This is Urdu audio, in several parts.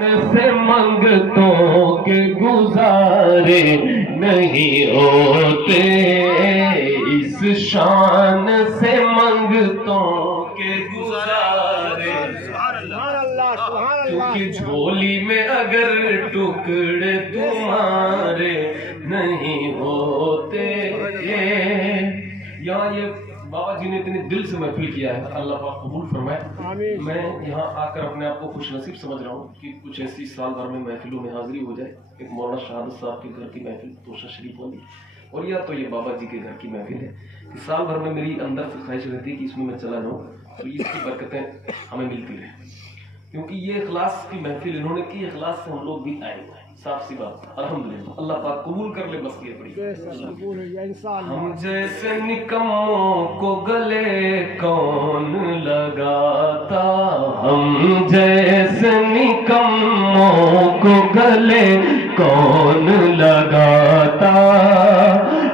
سے منگتوں کے گزارے نہیں ہوتے، اس شان سے منگتوں کے گزارے، کیونکہ جھولی میں اگر ٹکڑے تمہارے نہیں ہوتے۔ یہاں یہ بابا جی نے اتنے دل سے محفل کیا ہے، اللہ پاک قبول فرمائے۔ میں یہاں آ کر اپنے آپ کو خوش نصیب سمجھ رہا ہوں کہ کچھ ایسی سال بھر میں محفلوں میں حاضری ہو جائے۔ ایک مولانا شہادت صاحب کے گھر کی محفل توشہ شریف والی، اور یا تو یہ بابا جی کے گھر کی محفل ہے کہ سال بھر میں میری اندر سے خواہش رہتی ہے کہ اس میں چلا جاؤں اور اس کی برکتیں ہمیں ملتی رہیں، کیونکہ یہ اخلاص کی محفل انہوں نے کی، اخلاص سے ہم لوگ بھی آئے ہوئے ہیں۔ صاف سی بات، الحمدللہ، اللہ پاک قبول کر لے، بس یہ بڑی۔ ہم جیسے نکموں کو گلے کون لگاتا، ہم جیسے نکموں کو گلے کون لگاتا،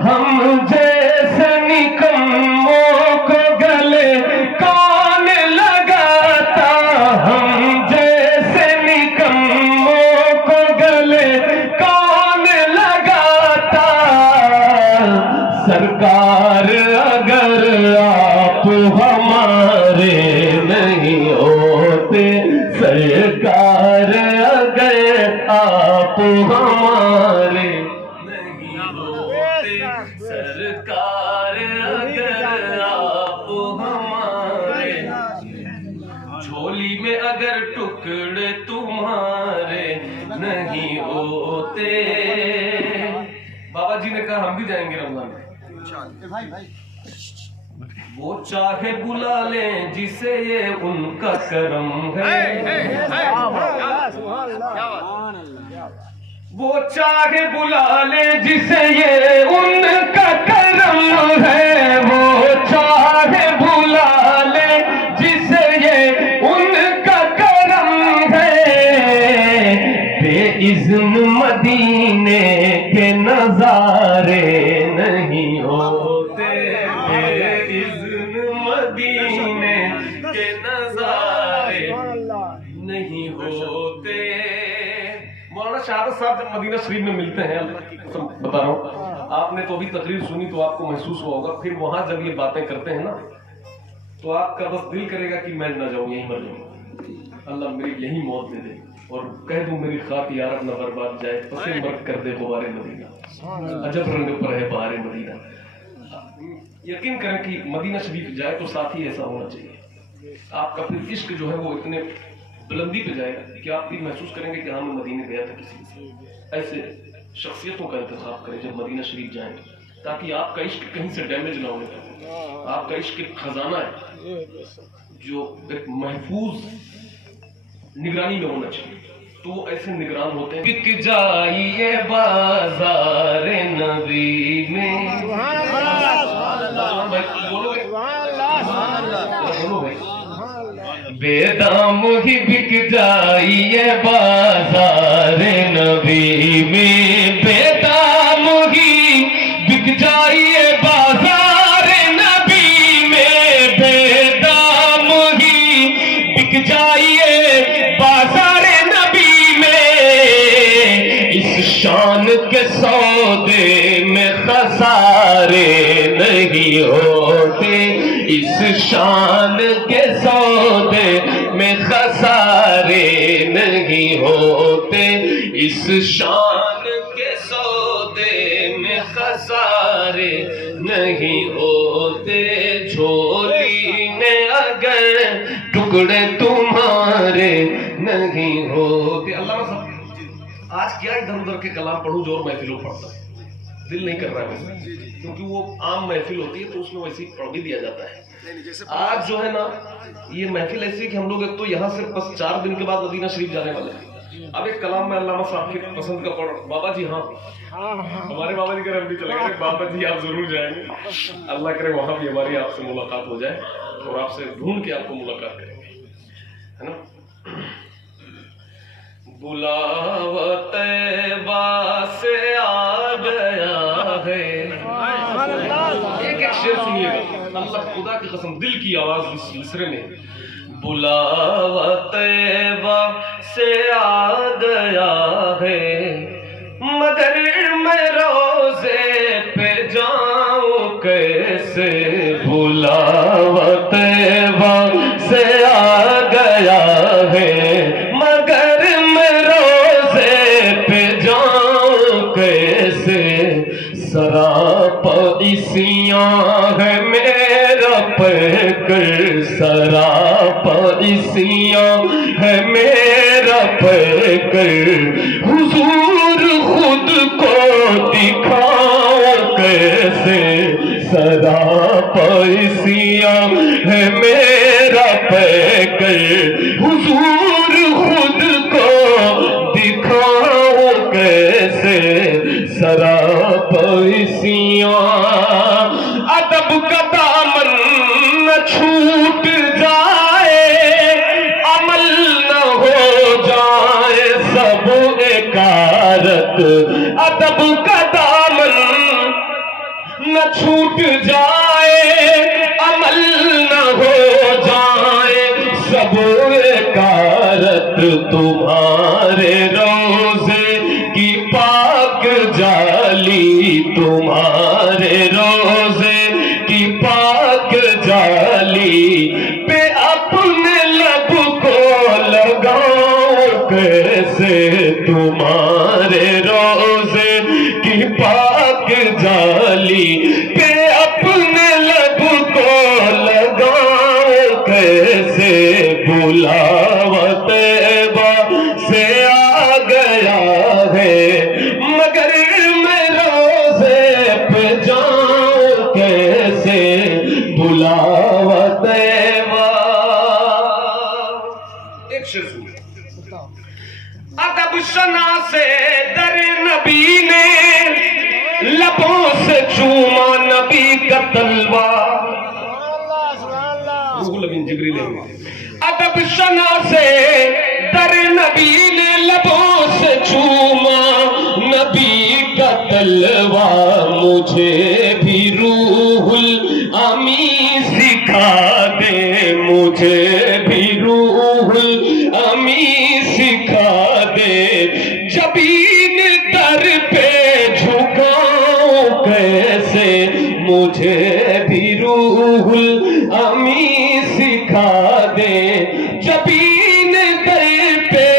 ہم جیسے نکموں کو گلے کون لگاتا، ہم جیسے نکموں کو گلے کون لگاتا، سرکار اگر آپ ہمارے نہیں ہوتے، سرکار اگر آپ ہمارے نہیں ہوتے، سرکار اگر آپ ہمارے، جھولی میں اگر ٹکڑے تمہارے نہیں ہوتے۔ بابا جی نے کہا ہم بھی جائیں گے رمضان میں۔ وہ چاہے بلا لیں جسے یہ ان کا کرم ہے، وہ چاہے بلا لیں جسے یہ ان کا کرم ہے، وہ چاہے بلا لیں جسے یہ ان کا کرم ہے، بے اذن مدینے کے نظارے نہیں ہوتے، بے اذن مدینے کے نظارے نہیں ہوتے۔ مولانا شہادت صاحب جب مدینہ شریف میں ملتے ہیں، اللہ کی قسم بتا رہا ہوں، آپ نے تو ابھی تقریر سنی تو آپ کو محسوس ہوا ہوگا، پھر وہاں جب یہ باتیں کرتے ہیں نا تو آپ کا بس دل کرے گا کہ میں نہ جاؤں، یہیں مر جاؤں، اللہ میری یہی موت دے دے، اور کہہ دوں میری خاک یارب نہ برباد جائے، پسے مرگ کر دے غبار مدینہ، عجب رنگ پر ہے بہار مدینہ۔ یقین کریں کہ مدینہ شریف جائے تو ساتھ ہی ایسا ہونا چاہیے، آپ کا پھر عشق جو ہے وہ اتنے بلندی پہ جائے گا کہ آپ بھی محسوس کریں گے کہ ہاں میں مدینے گیا تھا کسی سے۔ ایسے شخصیتوں کا انتخاب کریں جب مدینہ شریف جائیں، تاکہ آپ کا عشق کہیں سے ڈیمیج نہ ہونے پائے۔ آپ کا عشق ایک خزانہ ہے جو ایک محفوظ نگرانی میں ہونا چاہیے، تو وہ ایسے نگران ہوتے ہیں۔ بک جائیے بازار نبی میں، بے دام ہی بک جائیے بازار نبی میں، بے دام ہی بک جائیے بازار نبی میں، بے دام ہی بک جائیے بازار نبی میں، اس شان کے سودے میں خسارے نہیں ہوتے، اس شان کے سودے میں خسارے نہیں ہوتے، اس شان کے سودے میں خسارے نہیں ہوتے، جھولی میں اگر ٹکڑے تمہارے نہیں ہوتے۔ اللہ صاحب آج کیا ادھر ادھر کے کلام پڑھوں جو اور محفلوں پڑھتا ہے، دل نہیں کر رہا ہے ویسے، کیونکہ وہ عام محفل ہوتی ہے تو اس میں ویسے ہی پڑھ بھی دیا جاتا ہے۔ آج جو ہے نا یہ محفل ایسی کہ ہم لوگ ایک تو یہاں سے بس 4 دن کے بعد مدینہ شریف جانے والے ہیں۔ اب ایک کلام میں علامہ صاحب کی پسند کا پڑھ، بابا جی ہاں ہمارے بابا جی کا ہم بھی چلے گئے، بابا جی آپ ضرور جائیں گے، اللہ کرے وہاں بھی ہماری آپ سے ملاقات ہو جائے اور آپ سے ڈھونڈ کے آپ کو ملاقات کریں گے، ہے نا۔ بلاوا طیبہ سے آ گیا ہے، ایک ایک شعر سنیے گا، اللہ خدا کی قسم دل کی آواز اس مصرے میں، بلاوا طیبہ سے آ گیا ہے، مگر میں روزے پہ جاؤں کیسے، بلاوا طیبہ سے آ گیا ہے، مگر میں روزے پہ جاؤں کیسے، سراپا عصیاں ہے میرا پیکر، سراپا عصیاں ہے میرا پیکر، حضور خود کو دکھاؤ کیسے، سراپا عصیاں ہے میرا پیکر، حضور خود کو دکھاؤ کیسے، سراپا عصیاں، ادب کا دامن نہ چھوٹ جائے، عمل نہ ہو جائے سب اکارت، ادب کا دامن نہ چھوٹ جائے، عمل نہ ہو جائے سب اکارت، تمہارے روزے کی پاک جالی، تمہارے روزے کی پاک جالی پہ اپنے لب کو لگاؤ کیسے، تمہارے روزے کی پاک جالی پہ اپنے لب کو لگاؤ کیسے، بلاوا طیبہ سے آ گیا ہے، مگر میں روزے پہ جاؤں کیسے، بلاوا طیبہ۔ ایک شعر سنو، ادب شنا سے در نبی نے لبوں سے چوما نبی کا تلوا، جگری لیں گے، ادب شنا سے در نبی نے لبوں سے چوما نبی کا تلوا، مجھے بھی روح الامی سکھا دے، مجھے بھی روح الامی سکھا دے، جبین در پہ جھکاؤں کیسے، مجھے بھی روح الامی سکھا دے، جبین در پہ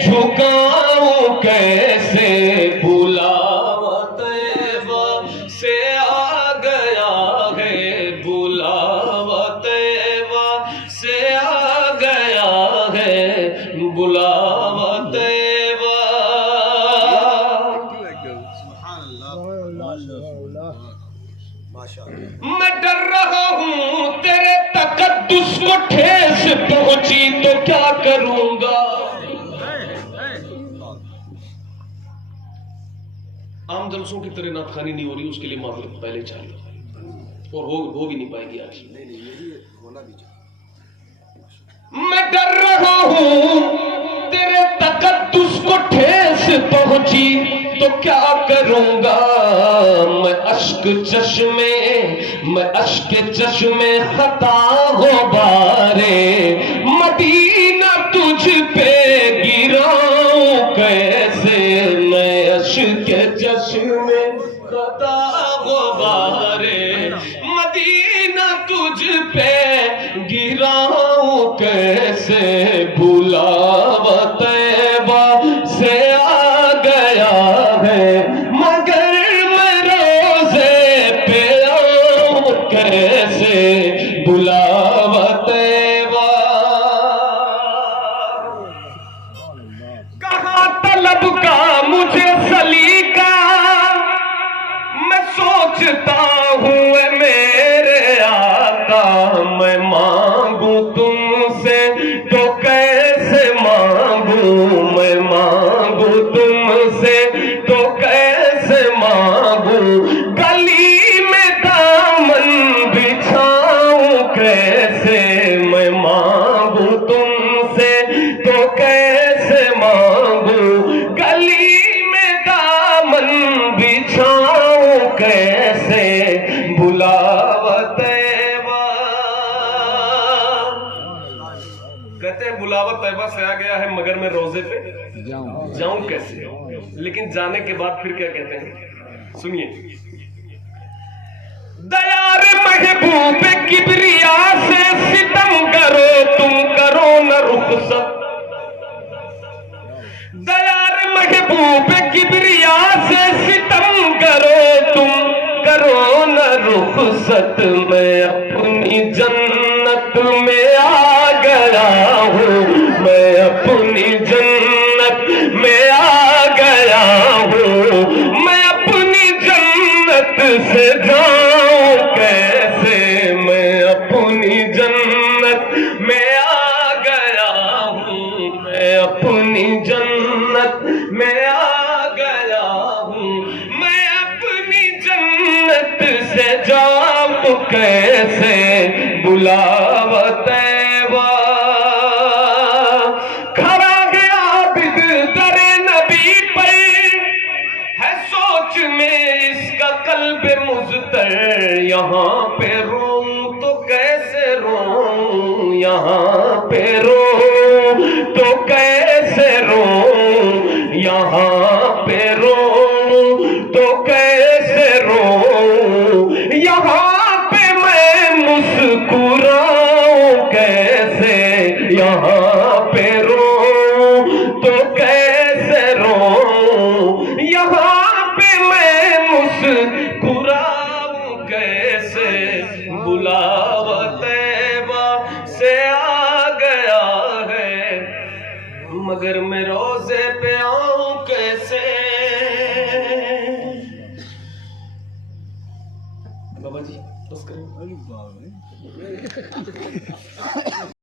جھکاؤں کیسے، بلاوا طیبہ سے آ گیا ہے، بلاوا طیبہ سے آ گیا ہے، بلاوا طیبہ۔ میں ڈر رہا ہوں تیرے تقدس کو ٹھیس پہنچی تو کیا کروں گا، عام جلسوں کی طرح نعت خوانی نہیں ہو رہی، اس کے لیے معذرت پہلے چاہیے اور ہو بھی نہیں پائے گی آج۔ میں ڈر رہا ہوں تیرے تقدس کو ٹھیس پہنچی تو کیا کروں گا، میں اشک چشمے خطا ہو بارے، مدینہ تجھ پہ گراؤں کیسے، میں اشک چشمے خطا ہو بارے، مدینہ تجھ پہ گراؤں کیسے، بلاوا طیبہ سے آ گیا ہے، مگر میں روزے پہ آؤں کیسے، بلاوا طیبہ۔ کہاں طلب کا مجھے سلیقہ، میں سوچتا ہوں اے میرے آقا، میں مانگوں تم سے تو کیسے مانگوں، میں مانگوں تم سے تو کیسے مانگوں، گلی میں دامن بچھاؤں کیسے، میں مانگوں تم سے تو کیسے مانگوں، گلی میں دامن بچھاؤں کیسے، بلاوا طیبہ۔ کہتے ہیں بلاوا طیبہ مرحلہ سے آ گیا ہے مگر میں روزے پہ جاؤں کیسے. لیکن جانے کے بعد پھر کیا کہتے ہیں سنیے. دیار محبوب کبریا سے ستم کرو تم کرو نہ رخصت. دیار محبوب کبریا سے ستم کرو تم کرو نہ رخصت. میں اپنی جنت میں آ گیا ہوں, میں اپنی جنت میں آ گیا ہوں. میں اپنی جنت سے جاؤں کیسے, میں اپنی جنت میں آ گیا ہوں. میں اپنی جنت میں آ گیا ہوں. میں اپنی جنت سے جاؤں کیسے بلاوا طیبہ. کھڑا ہے عابد در نبی پر ہے سوچ میں اس کا قلب مضطر. یہاں پہ روؤں تو کیسے روؤں, یہاں پہ روؤں تو کیسے روؤں, یہاں پہ روؤں تو کیسے روؤں. یہاں پہ میں مسکراؤں کیسے, یہاں پہ روؤں تو کیسے روؤں. یہاں پہ میں مسکراؤں کیسے بلاوا طیبہ سے آ گیا ہے مگر میں روزے پہ آؤں کیسے. بابا جی بس کریں.